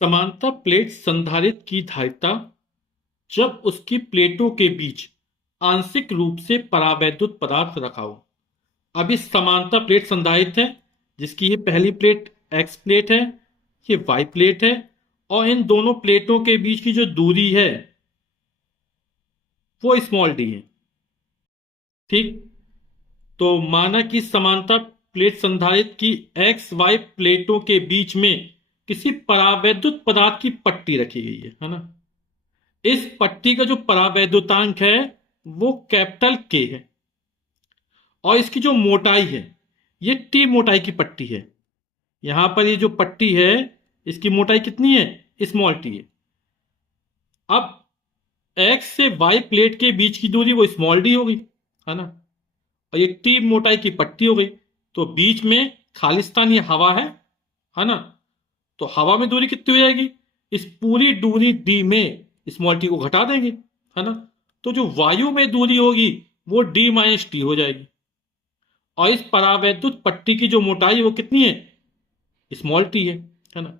समांतर प्लेट संधारित्र की धारिता जब उसकी प्लेटों के बीच आंशिक रूप से परावैद्युत पदार्थ रखा हो। अब इस समांतर प्लेट संधारित्र है, जिसकी ये पहली प्लेट एक्स प्लेट है, ये वाई प्लेट है, और इन दोनों प्लेटों के बीच की जो दूरी है वो स्मॉल डी है। ठीक। तो माना कि समांतर प्लेट संधारित्र की एक्स वाई प्लेटों के बीच में किसी परावैद्युत पदार्थ की पट्टी रखी गई है ना। इस पट्टी का जो परावैद्युतांक है वो कैपिटल के है, और इसकी जो मोटाई है ये टी मोटाई की पट्टी है। यहां पर ये जो पट्टी है इसकी मोटाई कितनी है? स्मॉल टी है। अब एक्स से वाई प्लेट के बीच की दूरी वो स्मॉल डी हो गई, है ना, और ये टी मोटाई की पट्टी हो गई। तो बीच में खालिस्तान ये हवा है ना। तो हवा में दूरी कितनी हो जाएगी? इस पूरी दूरी डी में स्मॉल टी को घटा देंगे, है ना। तो जो वायु में दूरी होगी वो डी माइनस टी हो जाएगी, और इस परावैद्युत पट्टी की जो मोटाई है वो कितनी है? स्मॉल टी है ना।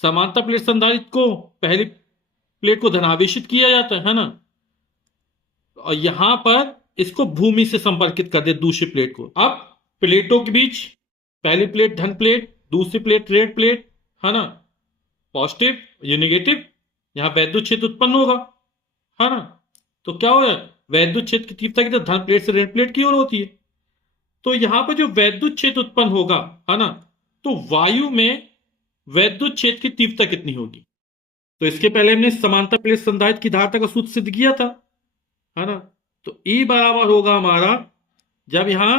समांतर प्लेट संधारित्र को पहली प्लेट को धनावेशित किया जाता है ना, और यहां पर इसको भूमि से संपर्कित कर दे दूसरी प्लेट को। अब प्लेटों के बीच पहली प्लेट धन प्लेट, दूसरी प्लेट ऋण प्लेट, है ना, पॉजिटिव ये निगेटिव, यहां वैद्युत क्षेत्र उत्पन्न होगा, है ना। तो क्या हो रहा है? वैद्युत क्षेत्र की तीव्रता की धन प्लेट से ऋण प्लेट की ओर होती है। तो यहां पर जो वैद्युत क्षेत्र उत्पन्न होगा, है ना, तो वायु में वैद्युत क्षेत्र की तीव्रता कितनी होगी? तो इसके पहले हमने समांतर प्लेट संधारित्र की धारिता का सूत्र सिद्ध किया था, है ना। तो E बराबर होगा हमारा, जब यहां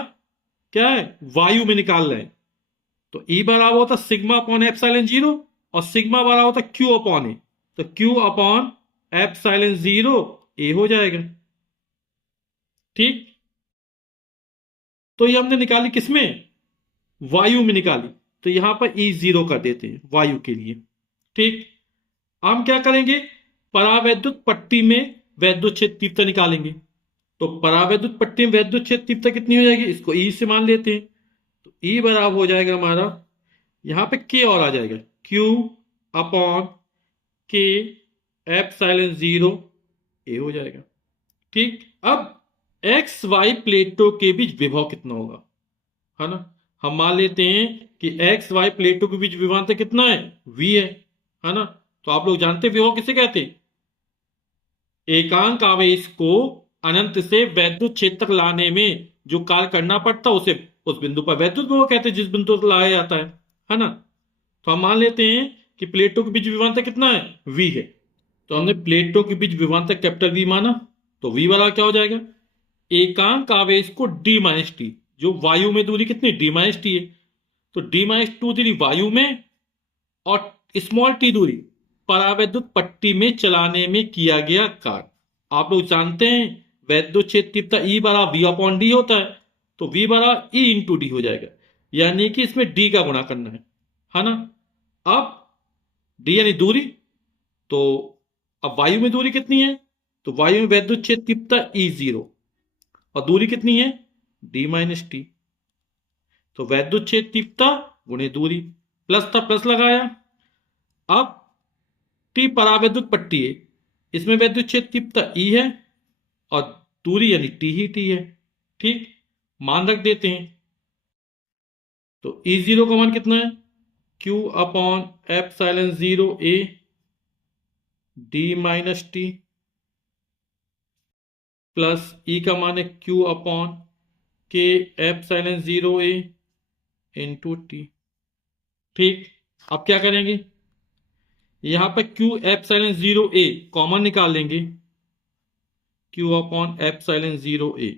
क्या है वायु में निकाल रहे हैं, तो E बराबर होता सिग्मा अपॉन एप्सिलॉन जीरो, और सिग्मा बराबर होता Q अपॉन ए। तो Q upon epsilon zero A हो जाएगा। ठीक। तो ये हमने निकाली किसमें? वायु में निकाली। तो यहां पर E जीरो कर देते हैं वायु के लिए। ठीक। हम क्या करेंगे? परावैद्युत पट्टी में वैद्युत क्षेत्र तीव्रता निकालेंगे। तो परावैद्युत पट्टी में वैद्युत क्षेत्र तीव्रता कितनी हो जाएगी? इसको E से मान लेते हैं। तो E बराबर हो जाएगा हमारा, यहां पे K और आ जाएगा, Q upon K epsilon zero A हो जाएगा। ठीक। अब एक्स वाई प्लेटों के बीच विभव कितना होगा, है ना। हम मान लेते हैं कि एक्स वाई प्लेटों के बीच विभवांतर कितना है? V है ना। तो आप लोग जानते हैं विभव किसे कहते हैं? एकांक आवेश को अनंत से वैद्युत क्षेत्र तक लाने में जो कार्य करना पड़ता है उसे उस बिंदु पर वैद्युत विभव कहते हैं, जिस बिंदु तक लाया जाता है ना। तो हम मान लेते हैं कि प्लेटों के बीच विभवांतर कितना है? V है। तो हमने प्लेटों के बीच विभवांतर कैपिटल V माना, तो V वाला क्या हो जाएगा? एकांक आवेश को D माइनस टी, जो वायु में दूरी कितनी? D माइनस टी है। तो D माइनस टू दूरी वायु में, और स्मॉल टी दूरी परावैद्युत पट्टी में चलाने में किया गया कार्य। आप लोग जानते हैं वैद्युत क्षेत्र तीव्रता E बराबर V अपॉन डी होता है। तो V बराबर E इंटू डी हो जाएगा, यानी कि इसमें D का गुणा करना है ना। अब D यानी दूरी, तो अब वायु में दूरी कितनी है? तो वायु में वैद्युत क्षेत्र तीव्रता E जीरो, और दूरी कितनी है? D minus T. तो वैद्युत क्षेत्र तीव्रता गुणे दूरी, प्लस था प्लस लगाया। अब टी परावैद्युत पट्टी है, इसमें वैद्युत क्षेत्र तीव्रता E है, और दूरी यानी टी ही टी है। ठीक। मान रख देते हैं। तो E जीरो का मान कितना है? Q upon epsilon zero A D minus T, plus E का मान है Q अपॉन के एप्सिलॉन जीरो ए इंटू टी। ठीक। अब क्या करेंगे? यहां पर Q एप्सिलॉन जीरो ए कॉमन निकाल लेंगे, Q अपॉन एप्सिलॉन जीरो ए।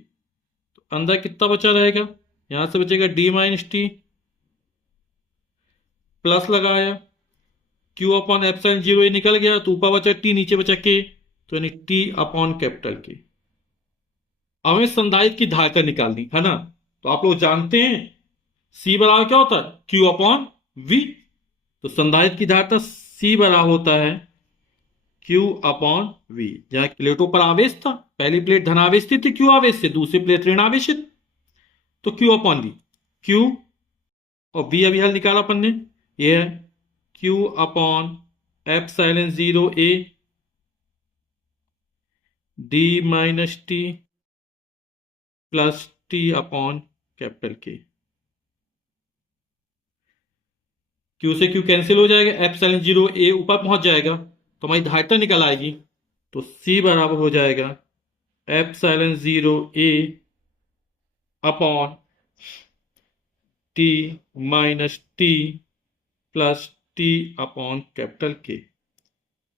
तो अंदर कितना बचा रहेगा? यहां से बचेगा D माइनस टी, प्लस लगाया, Q अपॉन एप्सिलॉन जीरो ए निकल गया, तो ऊपर बचा T, नीचे बचा K, तो यानी T अपॉन कैपिटल K। अब हमें संधारित्र की धारिता निकालनी है ना। तो आप लोग जानते हैं C बराबर क्या होता है? Q upon V। तो संधारित्र की धारिता C बराबर होता है Q अपॉन V। जहां प्लेटों पर आवेश था, पहली प्लेट धनावेशित थी Q आवेश से, दूसरी प्लेट ऋणावेशित, तो Q अपॉन V। Q और V अभी हल निकाला अपन ने, ये है Q upon epsilon 0 A D minus T plus T upon capital के। क्यू से क्यू कैंसिल हो जाएगा, एप्सिलॉन 0 ए ऊपर पहुंच जाएगा तो हमारी धारिता निकल आएगी। तो C बराबर हो जाएगा epsilon 0 A upon T minus T plus T upon capital K.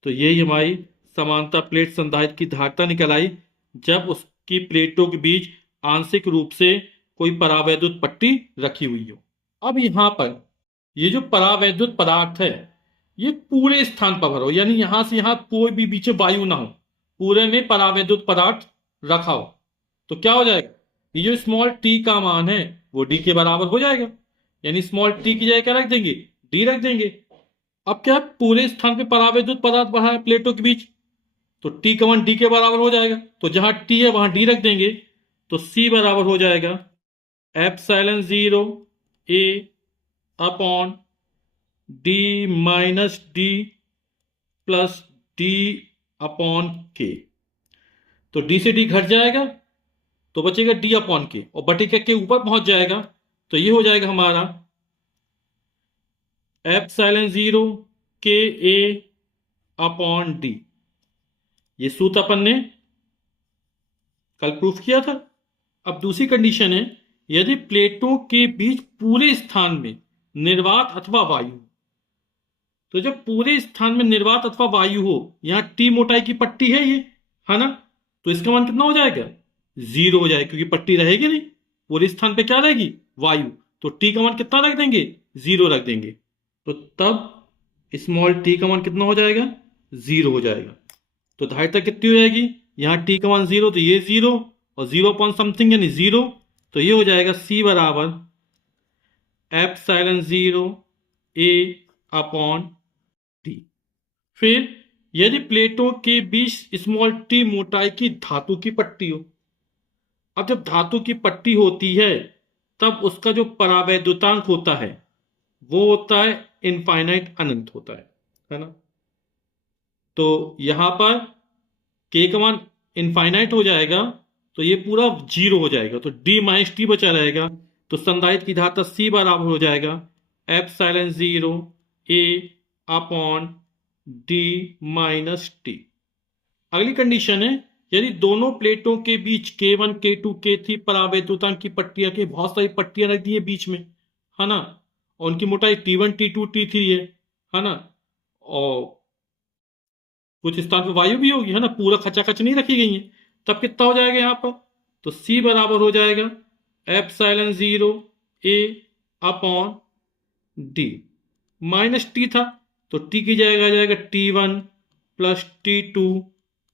तो यही हमारी समांतर प्लेट संधारित्र की धारिता निकल आई जब उसकी प्लेटों के बीच आंशिक रूप से कोई परावैद्युत पट्टी रखी हुई हो। अब यहां पर ये जो परावैद्युत पदार्थ है ये पूरे स्थान पर भरो, यानी यहां से यहां कोई भी बीच में वायु ना हो, पूरे में परावैद्युत पदार्थ रखा हो। तो क्या हो जाएगा, ये जो स्मॉल टी का मान है वो डी के बराबर हो जाएगा, यानी स्मॉल टी की जगह क्या रख देंगे, डी रख देंगे। अब क्या है, पूरे स्थान पे परावैद्युत पदार्थ बढ़ा है प्लेटों के बीच, तो टी का मान डी के बराबर हो जाएगा। तो जहां टी है वहां डी रख देंगे, तो सी बराबर हो जाएगा epsilon 0 A upon D minus D plus D upon K. तो डी से डी घट जाएगा तो बचेगा डी अपॉन के, और बटे के ऊपर पहुंच जाएगा तो ये हो जाएगा हमारा एप्सिलॉन 0 के ए अपॉन डी। ये सूत्र अपन ने कल प्रूफ किया था। अब दूसरी कंडीशन है, यदि प्लेटों के बीच पूरे स्थान में निर्वात अथवा वायु, तो जब पूरे स्थान में निर्वात अथवा वायु हो, यहां टी मोटाई की पट्टी है ये, है ना, तो इसका मान कितना हो जाएगा, 0 हो जाएगा, क्योंकि पट्टी रहेगी नहीं, पूरे स्थान पे क्या रहेगी, वायु। तो टी का मान कितना रख देंगे, 0 रख देंगे। तो तब स्मॉल टी का मान कितना हो जाएगा, 0 हो जाएगा। तो धारिता कितनी हो जाएगी, यहां टी का मान 0 तो ये 0 और 0 अपॉन समथिंग यानी 0, तो ये हो जाएगा सी बराबर एप्सिलॉन 0 ए अपॉन टी। फिर यदि प्लेटों के बीच स्मॉल टी मोटाई की धातु की पट्टी हो, अब जब धातु की पट्टी होती है तब उसका जो परावैद्युतांक होता है वो होता है इनफाइनाइट, अनंत होता है ना। तो यहां पर के का मान इनफाइनाइट हो जाएगा तो ये पूरा 0 हो जाएगा, तो डी माइनस टी बचा रहेगा। तो संधारित्र की धारिता सी बराबर हो जाएगा epsilon 0 A upon D minus T. अगली कंडीशन है, यदि दोनों प्लेटों के बीच K1 K2 K3 परावैद्युतांक की पट्टियां के बहुत सारी पट्टियां रख दी है बीच में, है ना, और उनकी मोटाई T1 T2 T3 है ना, और कुछ स्थान पर वायु भी होगी, है ना, पूरा खचाखच नहीं रखी गई है, तब कितना हो जाएगा यहां पर, तो C बराबर हो जाएगा epsilon 0 A upon D. Minus T था तो टी की जगह आ जाएगा T1 plus T2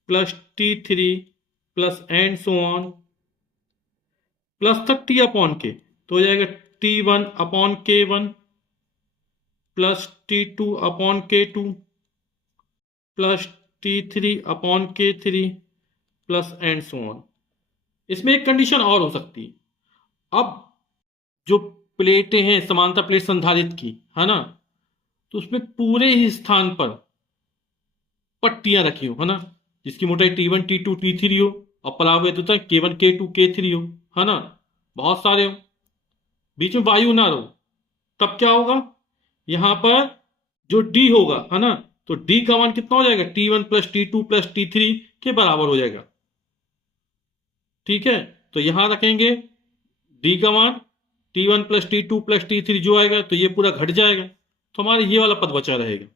plus T3 plus and so on, plus था टी अपॉन के, तो हो जाएगा T1 upon K1 plus T2 upon K2 plus T3 upon K3 plus and so on. इसमें एक कंडीशन और हो सकती है, अब जो प्लेटें हैं समांतर प्लेट संधारित्र की, है ना, तो उसमें पूरे ही स्थान पर पट्टियां रखी हो, है ना, जिसकी मोटाई T1 T2 T3 हो और परावैद्युतांक K1 K2 K3 हो, है ना, बहुत सारे हो, बीच में वायु ना रहो, तब क्या होगा, यहां पर जो D होगा, है ना, तो D का मान कितना हो जाएगा, T1 plus T2 plus T3 के बराबर हो जाएगा। ठीक है, तो यहां रखेंगे D का मान T1 plus T2 plus T3 जो आएगा तो ये पूरा घट जाएगा, तो हमारे ये वाला पद बचा रहेगा।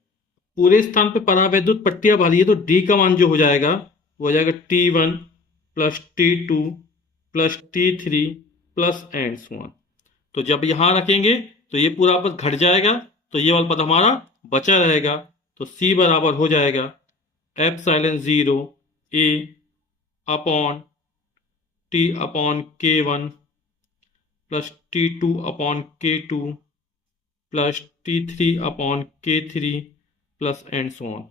पूरे स्थान पे परावैद्युत पट्टियां भरी है तो D का मान जो हो जाएगा वो हो जाएगा T1 plus T2 plus T3 plus and so on. तो जब यहां रखेंगे तो ये पूरा पद घट जाएगा, तो ये वाला पद हमारा बचा रहेगा। तो C बराबर हो जाएगा epsilon 0 A upon T upon K1 plus T2 upon K2 plus T3 upon K3 plus and so on.